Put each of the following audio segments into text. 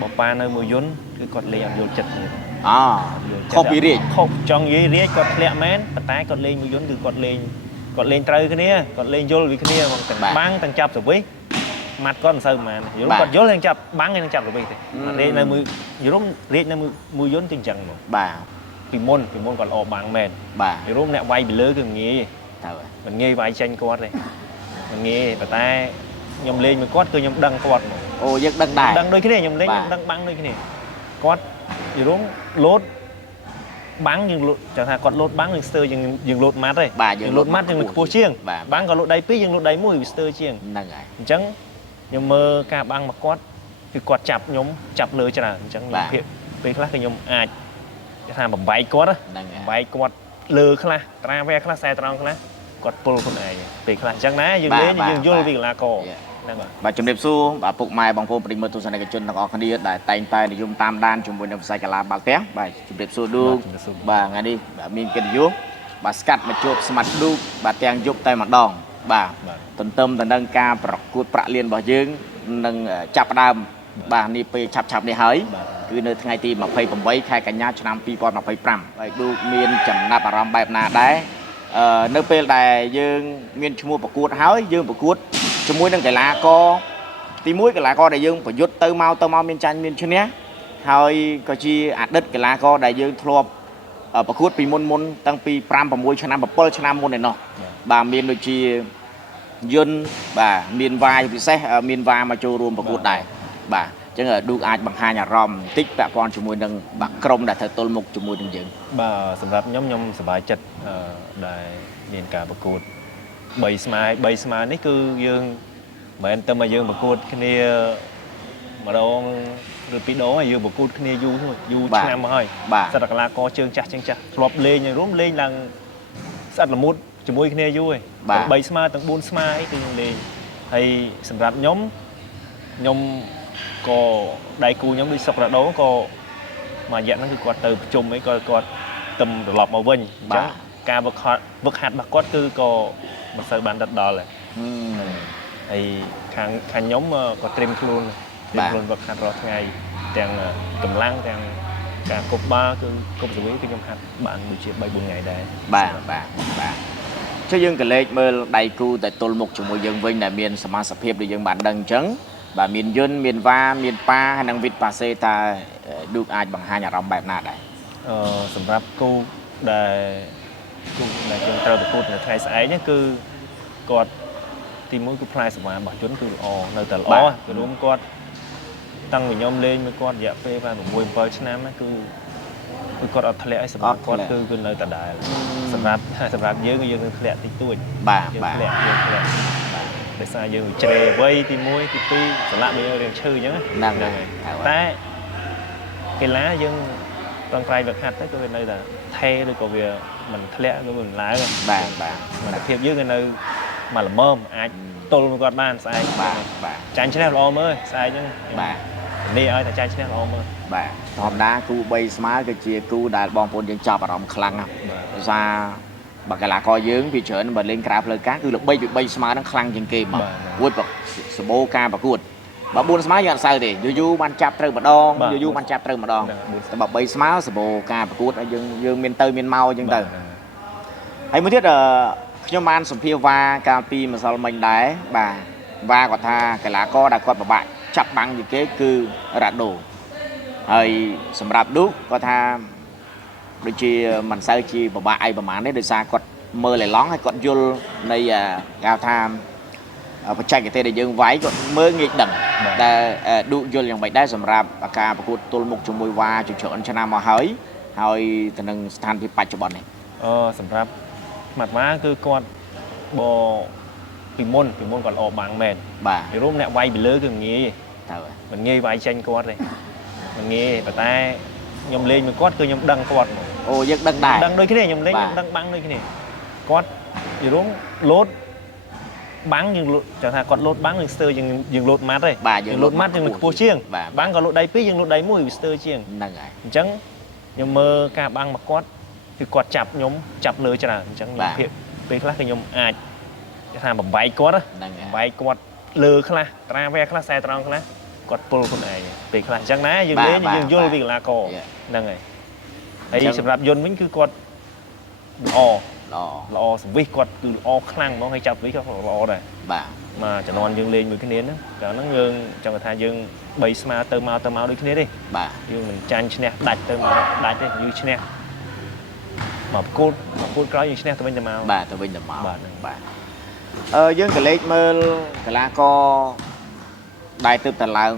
bỏ pa nơi mùi dốn cứ còn lên vô chật này khóc bị riêng khóc trong dưới riết còn lẹ mến và tái còn lên mùi dốn từ còn lên trời cái này còn lên vô vì cái này còn tầng băng tầng chập rồi với mặt con sao mà lúc còn dốt lên chập băng lên chập rồi mình thì mà đây là mùi lúc riết là mùi dốn tình chẳng bà vì môn còn ổ bằng mền bà lúc nè quay bị lỡ cái nghe mình nghe vài tranh con này mình nghe và ta nhom lên mình quát cơ nhom đăng quát ô giấc đăng đài đăng đôi cái này nhom lên đăng băng đôi cái này quát thì đúng lốt bắn nhưng chẳng hạn còn lốt bắn nhưng sơ dừng lốt mát đây dừng lốt mát nhưng mình cua chiêng bắn còn lốt đáy pí nhưng lốt đáy mũi sơ chiêng chẳng nhưng mơ cả băng mà quát thì quát chập nhóm chập lưới cho là chẳng những việc về khác thì nhóm ai chẳng hạn bằng bay quát á bay quát lừa khác tra ve khác xe tròn khác quát pol con này về khác chẳng ná dừng đến dừng vô việc là cổ bà chấm đẹp xu bà phục mai bằng phô bình mơ tu sản này chân nó có đi đại tay tay để dùng tam đan chung với nông sai cả là bà té bà chấm đẹp xu đu bà ngay đi bà miên kinh vô bà scat mà chụp smart đu bà tèng giúp tay mặt đòn bà tận tâm tận nâng ca cột bạ liền bảo dương nâng chập đam bà ni pe chập này hỡi cứ nơi ngày thì mà phây bầm vấy khai cả nhà cho năm pi mà phây pram vậy đu miên chấm nạp aram bài nà đấy nơi pe đại dương miên mua bạc cột hỡi dương bạc cột cho muối nâng cái lá co tí muối cái lá co đại dương phải dốt tơ mau miên chanh miên chứ nhé hơi có chi đất cái lá co đại dương thua ở bậc cốt pi môn tăng pi pram và muối cho năm bậc cho năm môn này nọ bà miên đôi chi dân bà miên vai thì sẽ miên vai mà cho rùm bậc cốt đại bà chứ là đu ai bằng hai nhà rom tích bà con cho muối nâng bạc krong đã thật tôn mục cho muối nâng dựng bà sầm rạp nhóm sờ bài chật đại miền cả bậc cốt bay smile này cứ dương mà anh tâm mà dương một cột cái này mà đâu rồi bị đó mà dương một cột cái này du thôi du năm mà hơi sao đặc là có chương chặt lọp lên như rúm lên là sao là một chỉ môi cái này vui bay smile tầng 4 smile ấy thì lên hay sầm rạp nhóm có đại cù nhóm đi sọc là đó có mà dạng nóคือquạt từ chung ấy coi quạt tầm lọp màu vinh ca vực hạt bạc quát tư có một sự bàn đặt đỏ lại thì khang nhóm có trim luôn vật hạt rồi ngày đang cầm lăng đang cả cột ba cứ cột dưới cái nhóm hạt bạn buổi chiều 3-4 ngày đây bà cho dương cái lệ mơ đầy cu tại tôn mục của một dương vinh là miền sầm sập hiệp để dương bản đằng trắng và miền dân miền va miền pa hay năng vịt pa xe ta được ai bằng hai nhà rong bẹp nà đây sầm rạp cu để chân trâu được cột là thay sải nhé cứ cột tìm mỗi cái price mà bảo chuẩn cứ nơi tờ ó cứ đúng cột tăng mình nhom lên mới cột dạ phê và một mùi bơi năm cứ cột ở thẻ sầm rạp cột cứ nơi tờ đại sầm rạp nhớ cái dương thẻ tí tuổi bà để sao dương chè vây tìm mỗi thì tuy sầm rạp bây giờ đang chơi nhá tại cái lá dương toàn trai vật hạt đấy có bên đây là thay được có việc mình thẻ của mình lái rồi bà mà đặc biệt dưới cái nơi mà là mơm ai tôi luôn còn ban sai bà chanh chén ôm ơi sai chứ bà đi ơi là chanh chén ôm ơi bà hôm đá cu bay smart cái chia cu đại bom phun trên chợ bà rồng khăng ra bà cái là coi dướng vì trở nên bà lên cạp lời cá cứ lực bay smart nó khăng trên kia mà quên bậc sbo ca bà cuột bà buôn smart như sao thì du ban chạp trừ mà đo du ban chạp trừ mà đo bà bay smart sbo ca bà cuột dương miền tây miền mau dương từ hay mới thiết là nhóm ăn sủng phiêu va cà pi mà sao mình đái bà va còn tha cái lá co đã còn bà bạn chặt bằng những cái cư rạt đổ hay sầm rạp đúc có tha đôi chi mình sao chi bà bạn ai bà mán đấy được xa còn mơ lại lón hay còn vô đây gào tham phải chạy cái tên để dương váy còn mơ nghịch đẳng ta đu vôอย่างvậyได้สำหรับปากกาประกวดตัวมุกจมวยว่าจุดเฉินชนะมาเฮ้ยเฮ้ยแต่หนึ่งสถานที่ปัจจุบันนี่สำหรับmặt má cứ con bò pì môn còn ổ bằng mền thì lúc nè quay bị lỡ gần nghe mình nghe vài tranh con này mình nghe và ta nhom lên mình quát cứ nhom đăng quát ô giấc đăng đài đăng đôi cái này nhom lên đăng băng đôi cái này quát thì lúc lốt bắn nhưng chẳng hạn còn lốt bắn sơ dừng lốt mát đây dừng lốt mát nhưng mình cua chiêng bắn còn lốt đáy pí dừng lốt đáy mũi sơ chiêng chẳng nhưng mơ cả băng mà quát thì quạt chập nhóm chập lưới cho là chẳng là việc về khác thì nhóm ai tham bằng bay quát á bay quát lừa khác tra ve khác xe tròn khác គាត់ពុលខ្លួនឯងពេលខ្លះអញ្ចឹងណាយើងលេងយើងយល់ពីកីឡាករហ្នឹងហើយហើយសម្រាប់យន្តវិញគឺគាត់ល្អសវិសគាត់គឺល្អខ្លាំងហ្មងហើយចាប់វិសគាត់ល្អដែរបាទមកជំនាន់យើងលេងមួយគ្នាហ្នឹងកាលហ្នឹងយើងចង់ថាយើង3ស្មើទៅមកដូចគ្នាទេបាទយើងមិនចាញ់ឈ្នះដាច់ទៅមកដាច់ទេយើងឈ្នះមកប្រកួតក្រោយយើងឈ្នះទៅវិញទៅមកបាទទៅវិញទៅមកបាទយើងក៏លេខមើលកីឡាករដែលទើបតែឡើង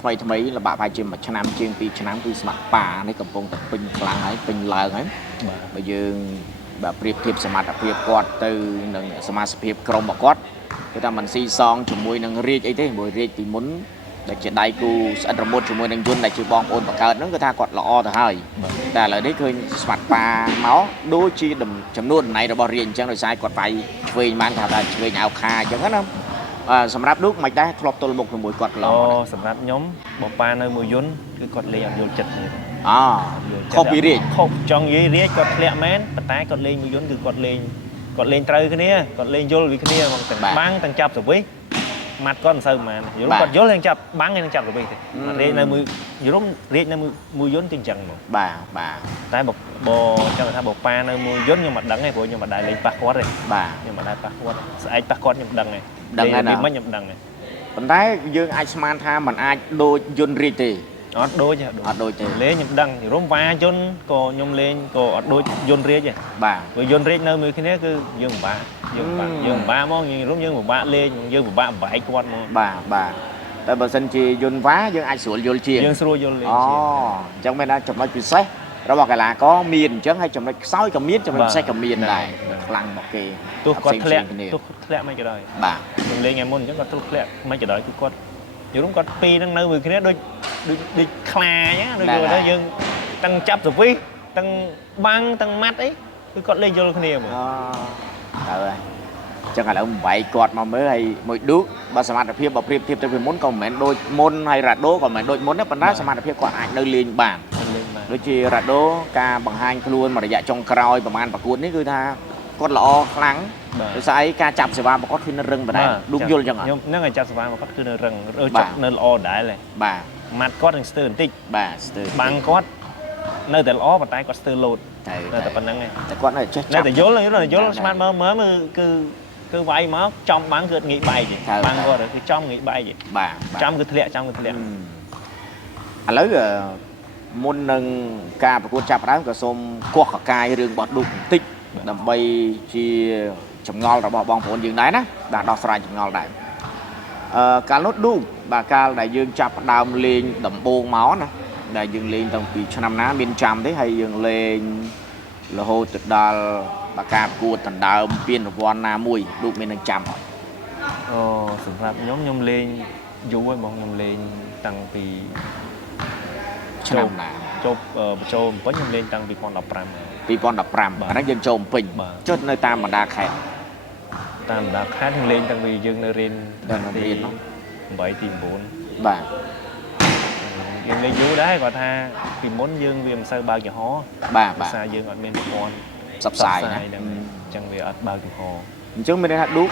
ថ្មីល្បាក់ប្រហែលជាមួយឆ្នាំជាង2ឆ្នាំគឺស្មាក់ប៉ានេះកំពុងតែពេញខ្លាំងហើយពេញឡើងហើយបើយើងបើប្រៀបធៀបសមត្ថភាពគាត់ទៅនឹងសមាជិកក្រុមរបស់គាត់គឺថាមិនស៊ីសងជាមួយនឹងរាជអីទេមួយរាជពីមុនដែលជាដៃគូស្អិតរមុតជាមួយនឹងយន្តដែលជាបងប្អូនបង្កើតហ្នឹងគឺថាគាត់ល្អទៅហើយតែឥឡូវនេះឃើញស្មាត់ប៉ាមកដូចជាចំនួនតំណែងរបស់រាជអញ្ចឹងដោយសារគាត់វាយឆ្វេងបានគេថាឆ្វេងអោខាអញ្ចឹងណាសម្រាប់ឌុកមិនដែរធ្លាប់ទល់មុខជាមួយគាត់កន្លងសម្រាប់ខ្ញុំបប៉ានៅមួយយន្តគឺគាត់លេងអត់យល់ចិត្តទេខុសពីរាជខុសចង់និយាយរាជគាត់ធ្លាក់មែនប៉ុន្តែគាត់លេងមួយយន្តគឺគាត់លេងត្រូវគ្នាគាត់លេងយល់ពីគ្នាមកទាំងបាំងទាំងចាប់សវិសម៉ាត់គាត់មិនសូវប៉ុន្មានយល់គាត់យល់ទាំងចាប់បាំងហើយទាំងចាប់សវិសទេរាជនៅមួយយល់រាជនៅមួយយន្តគឺអញ្ចឹងមកបាទតែបើចង់ថាបប៉ានៅមួយយន្តខ្ញុំមិនដឹងទេព្រោះខ្ញុំមិនដែរលេងប៉ះគាត់ទេខ្ញុំមិនដែរប៉ះគាត់ស្អែកប៉ះគាត់ខ្ញុំដឹងទេពីមិញខ្ញុំដឹងទេប៉ុន្តែយើងអាចស្មានថាมันអាចដូចយន្តរាជទេអត់ដូចទេលេងខ្ញុំដឹងរំវ៉ាយន្តក៏ខ្ញុំលេងក៏អត់ដូចយន្តរាជទេព្រោះយន្តរាជនៅមួយគ្នាគឺយើងពិបាកមកយើងពិបាកលេងយើងពិបាកបែកគាត់មកបាទតែបើសិនជាយន្តវ៉ាយើងអាចស្រួលយល់ជាងយើងស្រួលយល់លេងជាងអញ្ចឹងមែនថាចំណុចពិសេសរបស់កីឡាករមានអញ្ចឹងហើយចំណុចខ្សោយក៏មានចំណុចពិសេសក៏មានដែរខ្លាំងមកគេទោះគាត់ធ្លាក់មិនក៏ដោយបាទយើងលេងឯមុនអញ្ចឹងគាត់ធ្លាក់មិនក៏ដោយគឺគាត់យល់គាត់ពីរនឹងនៅមួយគ្នាដូចខ្លាអញ្ចឹងដូចយល់ទៅយើងទាំងចាប់សវិសទាំងបាំងទាំងម៉ាត់អីគឺគាត់លេងយល់គ្នាមកហើយចឹងឥឡូវបែកគាត់មកមើលហើយមួយឌូកបើសមត្ថភាពបើប្រៀបធៀបទៅពីមុនក៏មិនមែនដូចមុនហើយរ៉ាដូក៏មិនមែនដូចមុនទេប៉ុន្តែសមត្ថភាពគាត់អាចនៅលេងបានដូចជារ៉ាដូការបង្ហាញខ្លួនមួយរយៈចុងក្រោយប្រហែលប្រកួតនេះគឺថាគាត់ល្អខ្លាំងដោយសារអីការចាប់សេវារបស់គាត់គឺនៅរឹងបណ្ដែរឌូកយល់ចឹងខ្ញុំហ្នឹងឲ្យចាប់សេវារបស់គាត់គឺនៅរឹងចាប់នៅល្អដែរបាទម៉ាត់គាត់នឹងស្ទើរបន្តិចបាទស្ទើរបាំងគាត់នៅតែល្អប៉ុន្តែគាត់ស្ទើរលោតនៅតែប៉ុណ្្នឹងឯងតែគាត់នៅចេះចាប់នៅតែយល់ស្មានមើលគឺវាយមកចំបាំងគឺអត់ងាយបែកទេបាំងគាត់គឺចំងាយបែកទេបាទចំគឺធ្លាក់ឥឡូវមុននឹងការប្រកួតចាប់ដើមក៏សូមគោះកកាយរឿងរបស់ឌុកបន្តិចដើម្បីជាចម្ងល់របស់បងប្អូនយើងដែរណាបាទដោះស្រាយចម្ងល់ដែរកាលនោះឌុកបាទកាលដែលយើងចាប់ដើមលេងដំបូងមកណាដែលយើងលេងតាំងពីឆ្នាំណាមានចាំទេហើយយើងលេងរហូតទៅដល់បាការប្រកួតដណ្ដើមពានរង្វាន់ណាមួយឌុកមាននឹងចាំអត់សម្រាប់ខ្ញុំលេងយូរហើយបងខ្ញុំលេងតាំងពីឆ្នាំណាចូលបញ្ចូលពេញខ្ញុំលេងតាំងពី2015អាហ្នឹងយើងចូលពេញចុះនៅតាមបណ្ដាខេត្តខ្ញុំលេងតាំងពីយើងនៅរៀនទី8ទី9បាទយើងលេងយូរដែរគាត់ថាពីមុនយើងវាមិនសូវបើកចំហបាទភាសាយើងអត់មានប្រព័ន្ធផ្សព្វផ្សាយណាអញ្ចឹងវាអត់បើកចំហអញ្ចឹងមានន័យថាឌុក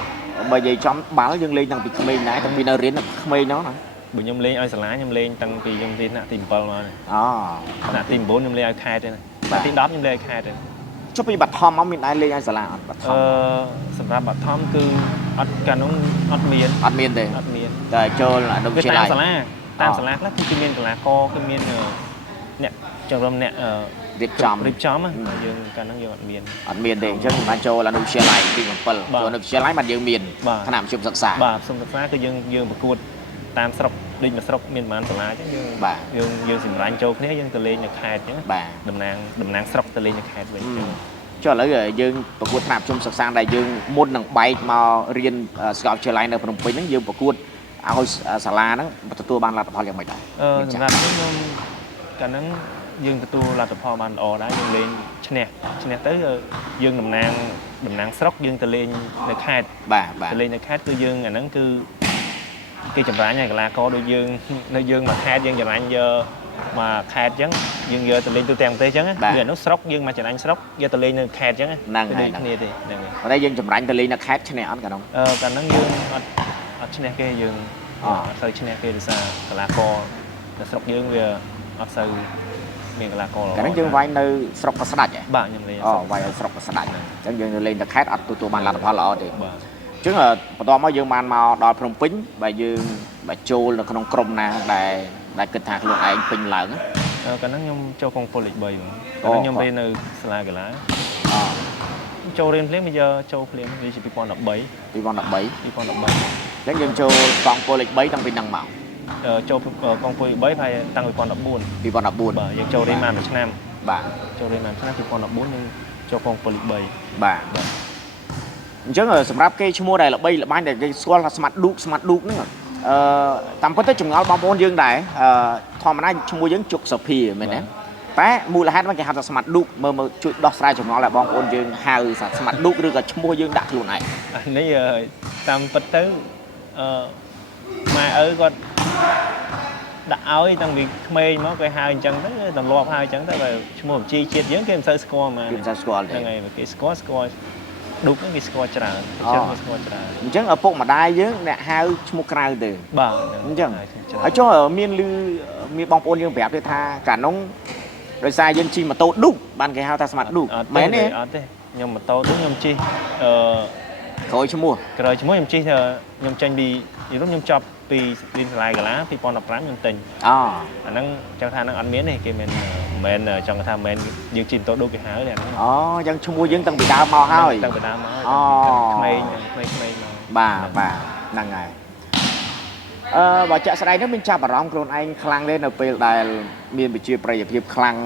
បើនិយាយចំបាល់យើងលេងតាំងពីក្មេងដែរតាំងពីនៅរៀនក្មេងហ្នឹងណាបើខ្ញុំលេងឲ្យសាលាខ្ញុំលេងតាំងពីខ្ញុំរៀនថ្នាក់ទី7មកថ្នាក់ទី9ខ្ញុំលេងឲ្យខេត្តទេថ្នាក់ទី10ខ្ញុំលេងឲ្យខេត្តទេចុះពីបឋមមកមានដែរលេងឲ្យសាលាអត់បឋមសម្រាប់បឋមគឺអត់កាលនោះអត់មានទេតែចូលអនុវិទ្យាល័យតាមសាលាខ្លះគឺមានកីឡាករគឺមានអ្នកចូលរួមអ្នករៀបចំយើងកាលហ្នឹងយើងអត់មានទេអញ្ចឹងមិនបានចូលអនុវិទ្យាល័យទី7ចូលអនុវិទ្យាល័យបានយើងមានថ្នាក់មធ្យមសិក្សាបាទសិក្សាគឺយើងប្រកួតតាមស្រុកដូចមួយស្រុកមានប្រហែលសាលាអញ្ចឹងយើងសម្រាញ់ចូលគ្នាយើងទៅលេងនៅខេត្តអញ្ចឹងតំណាងស្រុកទៅលេងនៅខេត្តវិញអញ្ចឹងចុះឥឡូវយើងប្រកួតថ្នាក់ប្រជុំសិក្សាដែលយើងមុននឹងបែកមករៀនសាកលវិទ្យាល័យនៅភ្នំពេញហ្នឹងយើងប្រកួតឲ្យសាលាហ្នឹងទទួលបានលទ្ធផលយ៉ាងម៉េចដែរសម្រាប់ខ្ញុំកាលហ្នឹងយើងទទួលលទ្ធផលបានល្អដែរយើងលេងឈ្នះទៅយើងតំណាងស្រុកយើងទៅលេងនៅខេត្តទៅលេងនៅខេត្តគឺយើងអាហ្នឹងគឺគេចម្រាញ់ឲ្យកីឡាករដូចយើងមកខេត្តយើងចម្រាញ់យកមកខេត្តអញ្ចឹងយើងយកទៅលេងទូទាំងប្រទេសអញ្ចឹងគឺអានោះស្រុកយើងមកចម្រាញ់ស្រុកយកទៅលេងនៅខេត្តអញ្ចឹងហ្នឹងហើយគ្នាទេហ្នឹងហើយតែយើងចម្រាញ់ទៅលេងនៅខេត្តឈ្នះអត់កាលនោះកាលហ្នឹងយើងអត់ឈ្នះគេយើង សូវឈ្នះគេដោយសារកីឡាករនៅស្រុកយើងវាអត់សូវមានកីឡាករ កាលនេះយើងវាយនៅស្រុកកស្ដាច់ហ៎ បាទខ្ញុំលេង វាយនៅស្រុកកស្ដាច់អញ្ចឹងយើងលេងតែខេត្តអត់ទទួលបានលទ្ធផលល្អទេ បាទ អញ្ចឹងបន្ទាប់មកយើងបានមកដល់ភ្នំពេញបើយើងបើចូលនៅក្នុងក្រុមណាដែលគិតថាខ្លួនឯងពេញឡើង កាលហ្នឹងខ្ញុំចូលកងពលលេខ3បងកាលហ្នឹងខ្ញុំរៀននៅសាលាកីឡាចូលរៀនភ្លាមវាចូលភ្លាមវាជា2013 2013 អញ្ចឹងយើងចូលកងពលលេខ3តាំងពីហ្នឹងមក ចូលកងពលលេខ3ហើយតាំងពី2014 បាទយើងចូលរៀនបានមួយឆ្នាំ បាទ ចូលរៀនបានឆ្នាំ2014យើងចូលកងពលលេខ3 បាទអញ្ចឹងសម្រាប់គេឈ្មោះដែលល្បីល្បាញដែលគេស្គាល់ថាស្មាត់ឌូកហ្នឹងតាមពិតទៅចម្ងល់បងប្អូនយើងដែរធម្មតាឈ្មោះយើងជុកសុភាមែនទេតែមូលហេតុមកគេហៅថាស្មាត់ឌូកមើលជួយដោះស្រាយចម្ងល់ឲ្យបងប្អូនយើងហៅថាស្មាត់ឌូកឬក៏ឈ្មោះយើងដាក់ខ្លួនឯង នេះតាមពិតទៅម៉ែឪគាត់ដាក់ឲ្យតាំងពីក្មេងមកគេហៅអញ្ចឹងទៅទម្លាប់ហៅអញ្ចឹងទៅបើឈ្មោះបញ្ជីជាតិយើងគេមិនសូវស្គាល់មក គេមិនសូវស្គាល់ទេ ហ្នឹងហើយគេស្គាល់ឌុកហ្នឹងគេស្គាល់ច្រើនអញ្ចឹងគេស្គាល់ច្រើន អញ្ចឹងឪពុកម្ដាយយើងអ្នកហៅឈ្មោះក្រៅទៅ បាទ អញ្ចឹងហើយចុះមានបងប្អូនយើងប្រាប់ទេថាកាលនោះដោយសារយើងជិះម៉ូតូឌុកបានគេហៅថាស្មាត់ឌុកមែនទេ អត់ទេខ្ញុំម៉ូតូទៅខ្ញុំជិះក្រោយឈ្មោះ ខ្ញុំជិះខ្ញុំចេញពីខ្ញុំចប់ពីរៀនសាលាកីឡា2015ខ្ញុំទិញ អាហ្នឹងចង់ថាហ្នឹងអត់មានទេគេមិនមែនចង់ថាមិនយើងជិះម៉ូតូឌុកគេហៅទេហ្នឹង អញ្ចឹងឈ្មោះយើងតាំងពីដើមមកហើយ តាំងពីដើមមកក្មេងមក បាទហ្នឹងហើយបើចាក់ស្ដែងនេះមានចាប់អារម្មណ៍ខ្លួនឯងខ្លាំងទេនៅពេលដែលមានវិជាប្រយោជន៍ខ្លាំង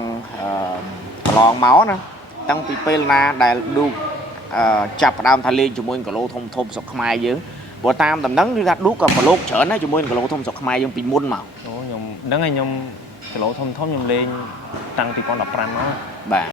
កន្លងមកណាតាំងពីពេលណាដែលឌូកចាប់ផ្ដើមថាលេងជាមួយគីឡូធំស្រុកខ្មែរយើងព្រោះតាមដំណឹងគឺថាឌូកក៏ប្រឡូកច្រើនដែរជាមួយគីឡូធំស្រុកខ្មែរយើងពីមុនមក ខ្ញុំហ្នឹងហើយខ្ញុំគីឡូធំខ្ញុំលេងតាំងពី2015មក បាទ